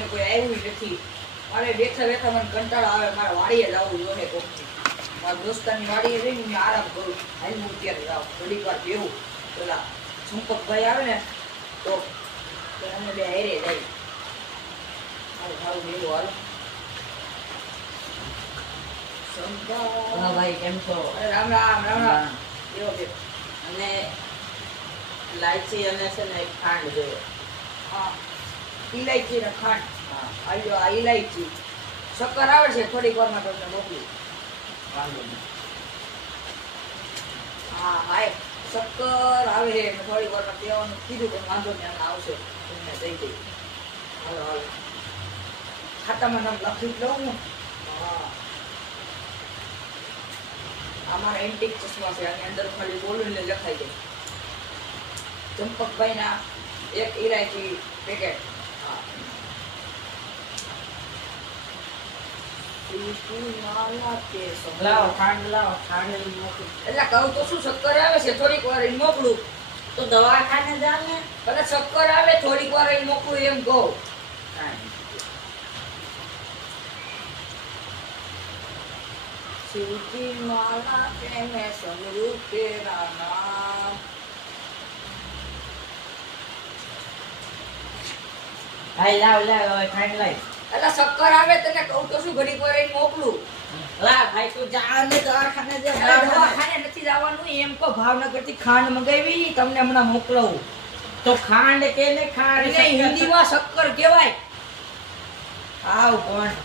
ને કોઈ આવ્યું નથી. મારે બેઠા બેઠા મને કંટાળો આવે, મારે વાડીએ જવું જોઈએ કોકની. મારા દોસ્તાની વાડીએ જઈને હું આરામ કરું. હાલ હું અત્યારે જાઉં થોડીક વાર બેહું. પેલા સંપતભાઈ આવે ને તો અમે બે હારે જાય. સારું બેહું હાલ. ભાઈ કેમ છો? રામ રામ રામ રામ. એવો કે અને લાઈચી અને છે ને ખાંડ જોઈએ. હા ઇલાયચી ને ખાંડ. હા આલ્યો આ ઇલાયચી. શક્કર આવે છે થોડીક વારમાં તમને મોકલું. વાંધો નહીં. હા હાય શક્કર આવે છે મેં થોડીક વારમાં કહેવાનું કીધું પણ વાંધો નહીં આને આવશે તમને દઈ દઈ. હાલો હાલો ખાતામાં નામ લખી જ લઉં હું. હા અમારા એન્ટિક ચશ્મા છે આની અંદર ખાલી બોલીને લખાઈ જાય. ચંપકભાઈના એક ઇલાયચી પેકેટ. હા લાવો ખાંડ લાવો, ખાંડ લઈને મોકલું. એટલે કહું તો શું શક્કર આવે છે થોડીક વાર એને મોકલું. તો દવાખાને જા ને. એટલે શક્કર આવે થોડીક વાર એને મોકલું એમ કહું. કાંઈ शिव की माला पे मैं समरू तेरा नाम. ભાઈ લાવ લાવ હવે ખાંડ લાવ. એટલે શક્કર આવે તને કહું તો શું ઘડીક વાર એને મોકલું. લાવ ભાઈ તું જા ને દવાખાને જા. એટલે દવાખાને નથી જવાનું એમ કહો. ભાવનગર થી ખાંડ મંગાવી તમને હમણાં મોકલાવું. તો ખાંડ કે ને ખાંડ એને હિન્દીમાં શક્કર કહેવાય. આવ પણ